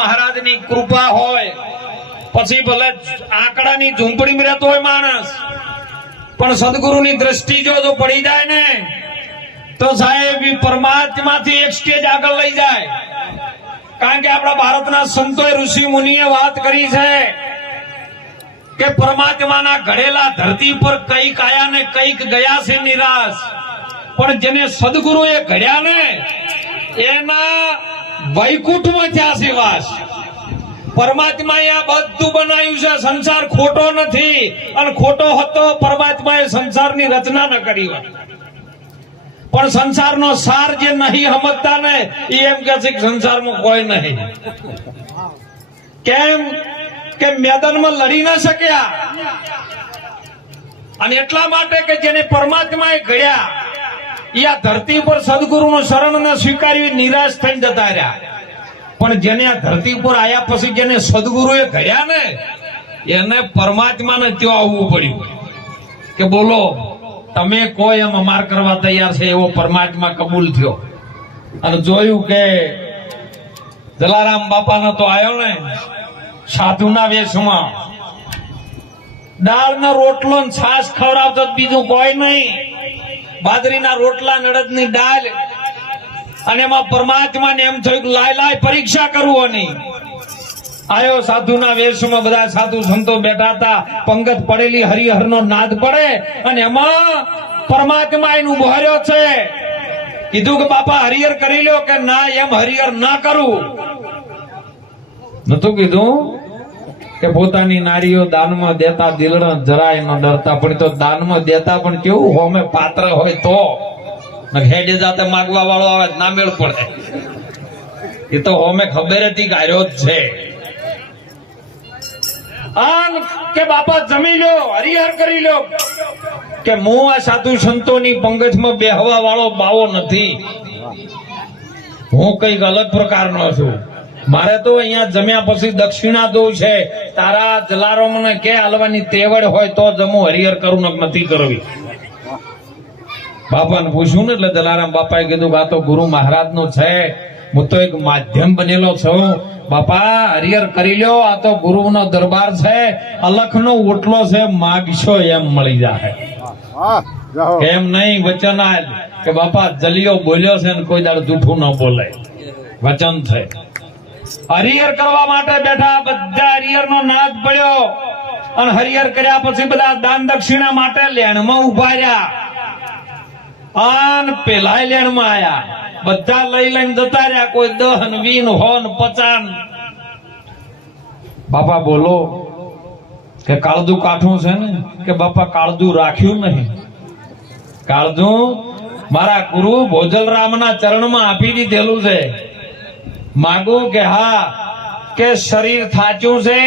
મહારાજની કૃપા હોય પછી ભલે આંકડાની ઝૂંપડીમાં રહેતો હોય માણસ, પણ સદગુરુની દ્રષ્ટિ જો પડી જાય ને તો સાહેબ પરમાત્માથી એક સ્ટેજ આગળ લઈ જાય. કારણ કે આપણા ભારતના સંતોએ ઋષિ મુનિએ વાત કરી છે કે પરમાત્માના ઘડેલા ધરતી પર કઈક આયા ને કઈક ગયા છે નિરાશ, પણ જેને સદગુરુએ ઘડ્યા ને એના વૈકુંઠમાં થયા છે વાસ. પરમાત્માએ આ બધું બનાવ્યું છે, સંસાર ખોટો નથી, અને ખોટો હતો પરમાત્માએ સંસારની રચના ન કરી હોય. પણ સંસારનો સાર જે નહીં સમજતા ને એ એમ કે છે કે સંસારમાં કોઈ નહીં. કેમ કે મેદાનમાં લડી ન શક્યા, અને એટલા માટે કે જેને પરમાત્માએ ઘડ્યા એ આ ધરતી પર સદગુરુનું શરણને સ્વીકારી નિરાશ થઈને જતા રહ્યા. પણ જેને આ ધરતી પર આયા પછી જેને સદગુરુએ ઘડ્યા ને એને પરમાત્માને ત્યાં આવવું પડ્યું કે બોલો તમે કોઈ એમ અમાર કરવા તૈયાર છે એવો પરમાત્મા કબૂલ થયો. અને જોયું કે જલારામ બાપાનો તો આવ્યો ને સાધુના વેશમાં, દાળનો રોટલો ને છાશ ખવડાવતો બીજું કોઈ નહીં, બાજરીના રોટલા નડદની દાળ, અને એમાં પરમાત્માને એમ થયું કે લાય લાય પરીક્ષા કરવું નહીં. આયો સાધુના વેશમાં, બધા સાધુ સંતો બેઠા હતા, પંગત પડેલી, હરિહરનો નાદ પડે, અને એમાં પરમાત્મા એનું બહાર્યો છે. કીધું કે બાપા હરિહર કરી લ્યો, કે ના એમ હરિહર ના કરું. નતું કીધું કે પોતાની નારીઓ દાનમાં દેતા દિલડા જરાય ન ડરતા, પણ તો દાનમાં દેતા પણ કેવું હોમે પાત્ર હોય તો હેડે જાતે માગવા વાળો આવે ના મેળ પડે. એ તો હોમે ખબર હતી કે આર્યો જ છે. આમ કે બાપા જમી લો, હરિહર કરી લો, કે હું આ સાધુ સંતોની પંગતમાં બેહવા વાળો બાવો નથી, હું કઈક અલગ પ્રકારનો છું. મારે તો અહીંયા જમ્યા પછી દક્ષિણા દઉં છે. તારા જલારામને કે હાલવાની તેવડ હોય તો જમું, હરિહર કરું નથી કરવી. બાપાને પૂછ્યું ને એટલે જલારામ બાપાએ કીધું કે આ તો ગુરુ મહારાજ નું છે, હું તો એક માધ્યમ બનેલો છું. બાપા હરિહર કરી લ્યો, આ તો ગુરુનો દરબાર છે, અલખનો ઓટલો છે, માગશો એમ મળી જાય. એમ નહીં વચન આજ કે બાપા જલિયો બોલ્યો છે ને કોઈ દાડ જૂઠું ન બોલે, વચન છે. હરિહર કરવા માટે બેઠા, બધા હરિહર નો નાદ પડ્યો, અને હરિહર કર્યા પછી બધા દાન દક્ષિણા માટે લેણમાં ઉભા રહ્યા. આન પેલા લેણમાં આયા, બધા લઈ લઈને જતા રહ્યા, કોઈ 10 ને 20 100 ને 50. બાપા બોલો કે કાળજું કાઠું છે ને, કે બાપા કાળજું રાખ્યું નહીં. કાળજું મારા ગુરુ ભોજલરામના ચરણમાં આપી દીધેલું છે. માગું કે હા, કે શરીર થાચ્યું છે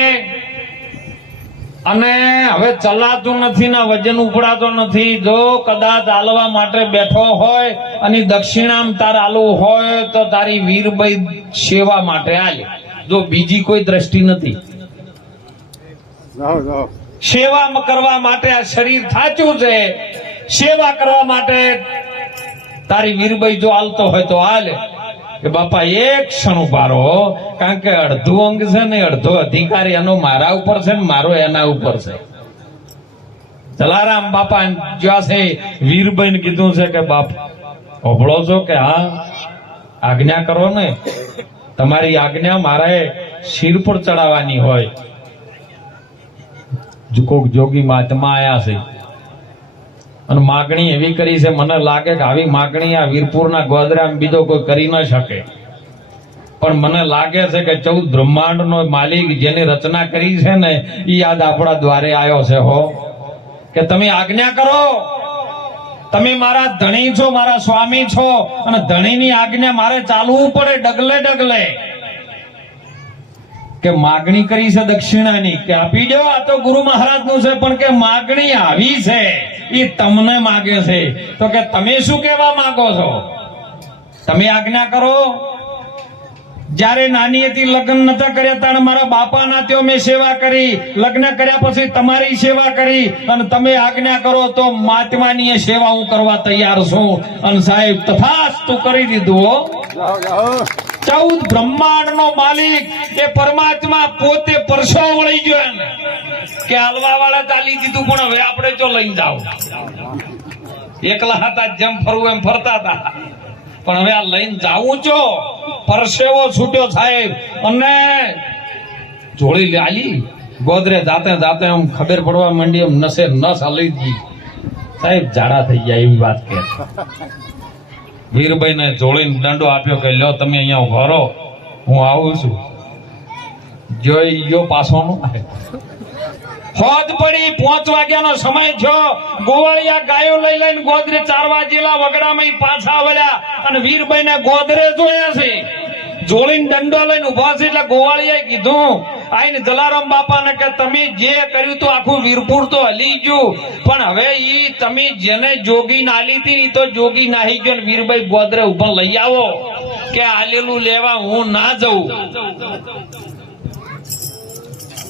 અને હવે ચલાતું નથી ને વજન ઉપડાતો નથી. જો કદાચ હાલવા માટે બેઠો હોય અને દક્ષિણામ તાર હાલવું હોય તો તારી વીરબાઈ સેવા માટે હાલ. જો બીજી કોઈ દ્રષ્ટિ નથી, સેવા કરવા માટે આ શરીર થાચ્યું છે, સેવા કરવા માટે તારી વીરબાઈ જો હાલતો હોય તો હાલે. કે બાપા એક ક્ષણ ઉભા રહો, કારણ કે અડધું અંગ છે ને અડધો અધિકાર એનો મારા ઉપર છે ને મારો એના ઉપર છે. જલારામ બાપા જ્યાં છે વીરબાઈને કીધું છે કે બાપ હોભળો છો કે હા આજ્ઞા કરો ને, તમારી આજ્ઞા મારે શિર પર ચડાવવાની હોય. કોક જોગી મહાત્મા આયા છે અને માગણી એવી કરી છે, મને લાગે કે આવી માગણી આ વીરપુરના ગોદરા બીજો કોઈ કરી ન શકે. પણ મને લાગે છે કે 14 બ્રહ્માંડ નો માલિક જેને રચના કરી છે ને એ યાદ આપણા દ્વારે આવ્યો છે. હો કે તમે આજ્ઞા કરો, તમે મારા ધણી છો, મારા સ્વામી છો, અને ધણીની આજ્ઞા મારે ચાલવું પડે ડગલે ડગલે. કે માગણી કરી છે દક્ષિણાની, કે આપી દો, આ તો ગુરુ મહારાજ નું છે, પણ કે માગણી આવી છે એ તમને માગે છે. તો કે તમે શું કહેવા માંગો છો? તમે આજ્ઞા કરો. જયારે નાની હતી લગ્ન નતા કર્યા ત્યારે મારા બાપાના ત્યાં મેં સેવા કરી, લગ્ન કર્યા પછી તમારી સેવા કરી, અને તમે આજ્ઞા કરો તો મહાત્માની સેવા હું કરવા તૈયાર છું. અને સાહેબ તથાસ્તુ કરી દીધું. 14 બ્રહ્માંડ નો માલિક એ પરમાત્મા પોતે પરસો વળી ગયો ને કે હાલવા વાળા ચાલી દીધું, પણ હવે આપણે જો લઈને જાવ. એકલા હતા જેમ ફરવું એમ ફરતા હતા, પણ હવે આ લઈને જાવું છો. પરસેવો છૂટ્યો સાહેબ, અને જોડી લાલી ગોદરે જાતે જાતે એમ ખબર પડવા માંડી, એમ નસે નસ હલી ગઈ. સાહેબ ઝાડા થઈ ગયા એવી વાત કે વીરભાઈ ને જોડીને દંડો આપ્યો કે લ્યો તમે અહીંયા ઉભા રહો, હું આવું છું. જોઈ ગયો પાછો નો હોજ પડી. 5 વાગ્યાનો સમય થયો. ગોવાળિયા ગાયો લઈ લઈને ગોદરે ચારવા જેલા વગડામાં પાછા વળ્યા અને વીરભાઈ ને ગોદરે જોયા છે. જોડીને દંડો લઈને ઉભા છે એટલે ગોવાળિયાએ કીધું આઈને જલારામ બાપાને કે તમે જે કર્યું તો આખું વીરપુર તો હલી ગયું, પણ હવે ઈ તમે જેને જોગી નાલી હતી તો જોગી નાહી ગયો. વીરભાઈ ગોદરે ઉભા લઈ આવો કે આલેલું લેવા હું ના જઉં.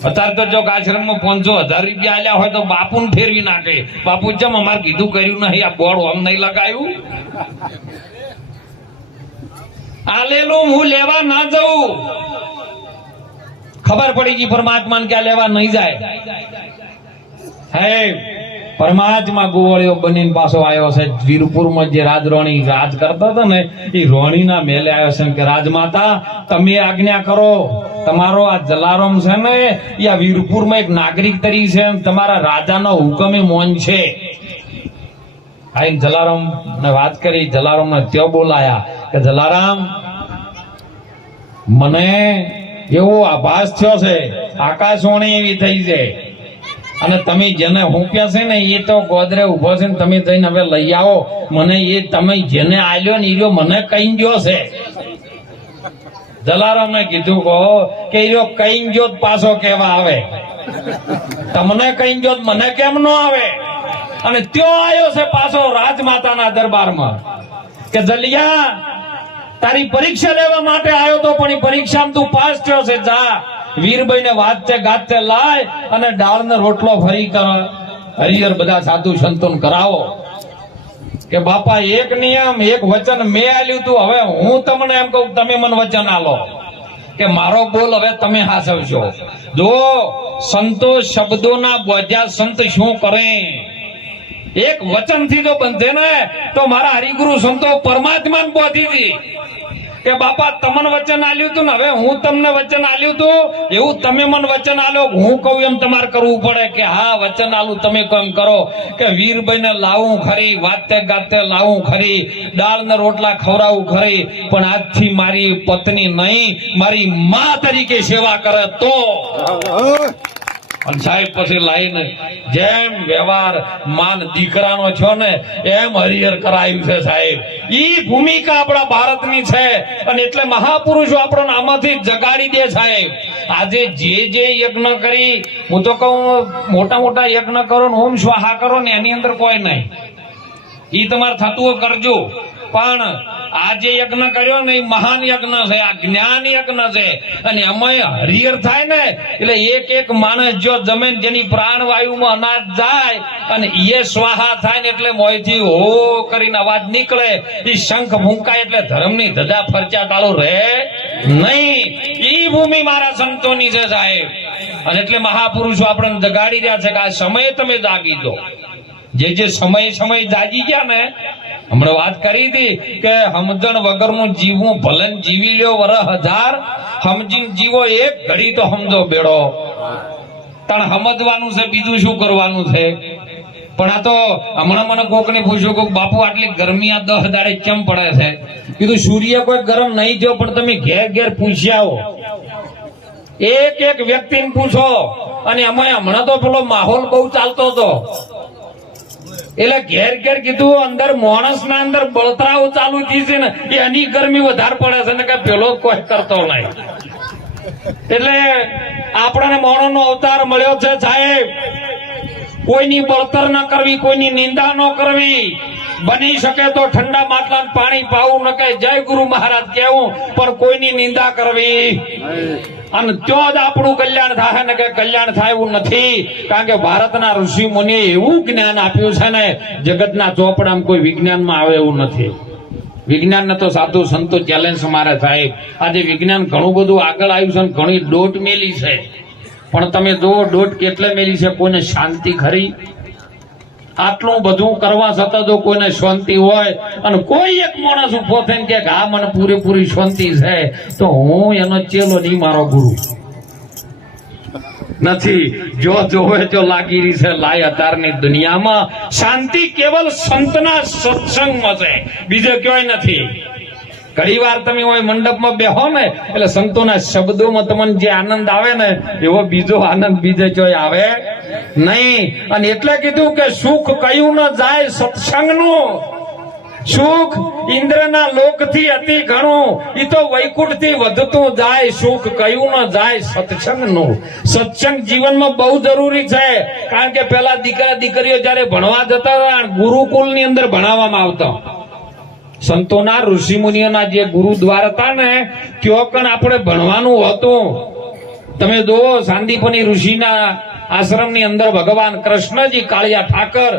અત્યારે તો જો આશ્રમમાં 500,000 રૂપિયા આલ્યા હોય તો બાપુ ને ફેરવી નાખે. બાપુ જેમ અમારે કીધું કર્યું નહીં, આ બોર્ડ આમ નહીં લગાયું. આલેલું હું લેવા ના જઉં. ખબર પડી ગઈ પરમાત્મા ને કે લેવા નહીં જાય. હે પરમાત્મા ગોવાળીઓ બનીને પાછો આવ્યો છે. વીરપુરમાં જે રાજરોણી રાજ કરતા હતા ને એ રોણીના મેલે આવ્યો છે કે રાજમાતા તમે આજ્ઞા કરો. તમારો આ જલારામ છે ને એ આ વીરપુરમાં એક નાગરિક તરીકે છે, તમારા રાજાનો હુકમે મોન છે. આઈને જલારામ ને વાત કરી. જલારામ ને ત્યાં બોલાયા કે જલારામ મને એવો આભાસ થયો છે, આકાશવાણી એવી થઈ છે, અને તમે જેને હુંપ્યા છે ને એ તો ગોદરે ઉભો છે ને તમે જઈને હવે લઈ આવો. મને એ તમે જેને આલ્યો ને એ મને કહી ગયો છે. જલારામ ને કીધું કહો કે એ કઈ ગયો પાછો કેવા આવે, તમને કઈ ગયો મને કેમ નો આવે. અને ત્યો આવ્યો છે પાછો રાજમાતાના દરબારમાં કે જલિયા તારી પરીક્ષા લેવા માટે આવ્યો તો, પણ એ પરીક્ષામાં તું પાસ થયો છે. જા વીરભાઈ ને વાતે ગાતે લાય અને દાળ ને રોટલો ફરી કર. હરિહર બધા સાધુ સંતોન કરાવો કે બાપા એક નિયમ એક વચન મેં આલ્યું તું, હવે હું તમને એમ કહું તમે મને વચન આલો કે મારો બોલ હવે તમે હાસવશો. જો સંતો શબ્દોના બોધ્યા સંત શું કરે, એક વચન થી જો બંધે ને તો મારા હરિગુરુ સંતો પરમાત્મા ને બોધી હતી કે બાપા તમને વચન આલ્યું તું ને હવે હું તમને વચન આલ્યું તું, એવું તમે મને વચન આલો, હું કહું એમ તમારે કરવું પડે. કે હા વચન આલું તમે કેમ કરો કે વીરભાઈ ને લાવું ખરી, વાતે ગાતે લાવું ખરી, દાળ ને રોટલા ખવડાવું ખરી, પણ આજથી મારી પત્ની નહીં મારી માં તરીકે સેવા કરે તો. અને સાહેબ પછી લાઈને જેમ વ્યવહાર માન દીકરાનો છો ને એમ હરિહર કરાયું છે. સાહેબ ઈ ભૂમિકા આપણા ભારતની છે, અને એટલે મહાપુરુષો આપણને આમાંથી જગાડી દે. સાહેબ આજે જે યજ્ઞ કરી, હું તો કહું મોટા મોટા યજ્ઞ કરો ને ઓમ સ્વાહા કરો ને એની અંદર કોઈ નહીં, ઈ તમારે થતું કરજો, પણ આ જે યજ્ઞ કર્યો ને એ મહાન યજ્ઞ છે, આ જ્ઞાન યજ્ઞ છે. અને એમાં હરિહર થાય ને એટલે એક એક માણસ જો જમીન જેની પ્રાણવાયુમાં અનાજ જાય અને એ સ્વાહા થાય ને એટલે મોયથી હો કરીને અવાજ નીકળે, એ શંખ ફૂંકાય એટલે ધર્મની ધજા ફરચા ચાલુ રહે નહીં. ઈ ભૂમિ મારા સંતોની છે સાહેબ. અને એટલે મહાપુરુષો આપણને જગાડી રહ્યા છે કે આ સમયે તમે જાગી દો. જે સમય જાગી ગયા ને, હમણાં વાત કરી હતી કે સમજણ વગરનું જીવવું ભલે જીવી લ્યો વરસ 1000, સમજીને જીવો એક ઘડી તો સમજો બેડો. તણ સમજવાનું છે, બીજું શું કરવાનું છે. પણ આ તો હમણાં મને કોક ને પૂછ્યું કે બાપુ આટલી ગરમી આ 10 દાડે કેમ પડે છે. કીધું સૂર્ય કોઈ ગરમ નહીં થયો, પણ તમે ઘેર ઘેર પૂછી આવો, એક વ્યક્તિને પૂછો. અને અમે હમણાં તો પેલો માહોલ બહુ ચાલતો હતો એટલે ઘેર ઘેર કીધું અંદર માણસ ના અંદર બળતરાઓ ચાલુ થઈ છે ને એની ગરમી વધારે પડે છે ને કે પેલો કોઈ કરતો નહીં. એટલે આપણને માણસ નો અવતાર મળ્યો છે સાહેબ. કોઈની બળતર ન કરવી, કોઈની નિંદા ન કરવી, બની શકે તો ઠંડા માટલા પાણી પાવું ન કે જય ગુરુ મહારાજ કેવું, પણ કોઈની નિંદા કરવી. અને ત્યાં જ આપણું કલ્યાણ થાય ને કે કલ્યાણ થાય એવું નથી. કારણ કે ભારતના ઋષિ મુનિએ એવું જ્ઞાન આપ્યું છે ને જગતના ચોપડામાં કોઈ વિજ્ઞાનમાં આવે એવું નથી. વિજ્ઞાનને તો સાધુ સંતો ચેલેન્જ મારે સાહેબ. આજે વિજ્ઞાન ઘણું બધું આગળ આવ્યું છે અને ઘણી દોટ મેલી છે, પણ તમે જો દોટ કેટલે મેલી છે, કોઈને શાંતિ ખરી? આટલું બધું કરવા છતાં જો કોઈને શાંતિ હોય અને કોઈ એક માણસ ઉભો થઈને કે હા મને પૂરેપૂરી શાંતિ છે, તો હું એનો ચેલો નહીં, મારો ગુરુ નથી. જો જોવે તો લાગી રહી છે લાય અતારની દુનિયામાં શાંતિ કેવલ સંતના સત્સંગમાં છે, બીજે ક્યાંય નથી. ઘણી વાર તમે હોય મંડપમાં બેહો ને એટલે સંતોના શબ્દોમાં તમને જે આનંદ આવે ને એવો બીજો આનંદ બીજે ક્યાંય આવે નહીં. અને એટલે કીધું કે સુખ કયું ન જાય સત્સંગનું. સુખ ઇન્દ્રના લોકથી અતિ ઘણું, એ તો વૈકુંઠથી વધતું જાય. સુખ કયું ન જાય સત્સંગનું. સત્સંગ જીવનમાં બહુ જરૂરી છે, કારણ કે પેલા દીકરા દીકરીઓ જયારે ભણવા જતા હતા ગુરુકુળની અંદર ભણાવવામાં આવતા. સંતોના ઋષિ મુનિઓના જે ગુરુદ્વાર હતા ને ત્યાં કણ આપણે ભણવાનું હતું. તમે જુઓ સાંદીપની ઋષિના આશ્રમની અંદર ભગવાન કૃષ્ણજી, કાળિયા ઠાકર,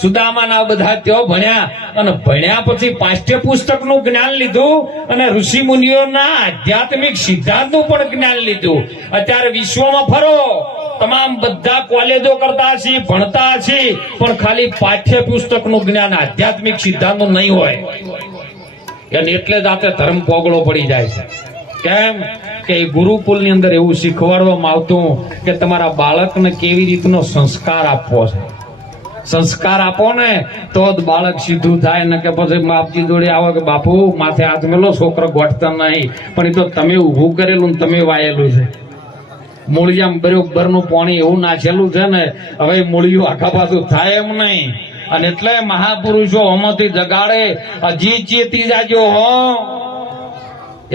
સુદામાના બધા તેઓ ભણ્યા અને ભણ્યા પછી પાઠ્ય પુસ્તકનું જ્ઞાન લીધું અને ઋષિ મુનિઓના આધ્યાત્મિક સિદ્ધાંતનું પણ જ્ઞાન લીધું. અત્યારે વિશ્વમાં ફરો, તમામ બધા કોલેજો કરતા હશે, ભણતા હશે, પણ ખાલી પાઠ્ય પુસ્તકનું જ્ઞાન, આધ્યાત્મિક સિદ્ધાંતનું નહીં હોય. અને એટલે જ આપણે ધર્મ પોગળો પડી જાય છે. કેમ કે ગુરુકુળની અંદર એવું શીખવાડવામાં આવતું કે તમારા બાળકને કેવી રીતનો સંસ્કાર આપવો છે. સંસ્કાર આપો ને તો જ બાળક સીધું થાય, ને કે પછી બાપજી જોડે આવો કે બાપુ માથે હાથ મેલો, છોકરો ગોઠતા નહીં. પણ એ તો તમે ઊભું કરેલું ને તમે વાયેલું છે. મૂળિયામાં બરોબરનું પાણી એવું નાખેલું છે ને, હવે મૂળિયું આખા પાછું થાય એમ નહીં. અને એટલે મહાપુરુષો હોમાંથી જગાડે, હજી ચેતી જાજો હો.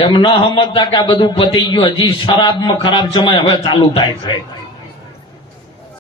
એમ ન સમજતા કે આ બધું પતી ગયું, હજી શરાબમાં ખરાબ સમય હવે ચાલુ થાય છે.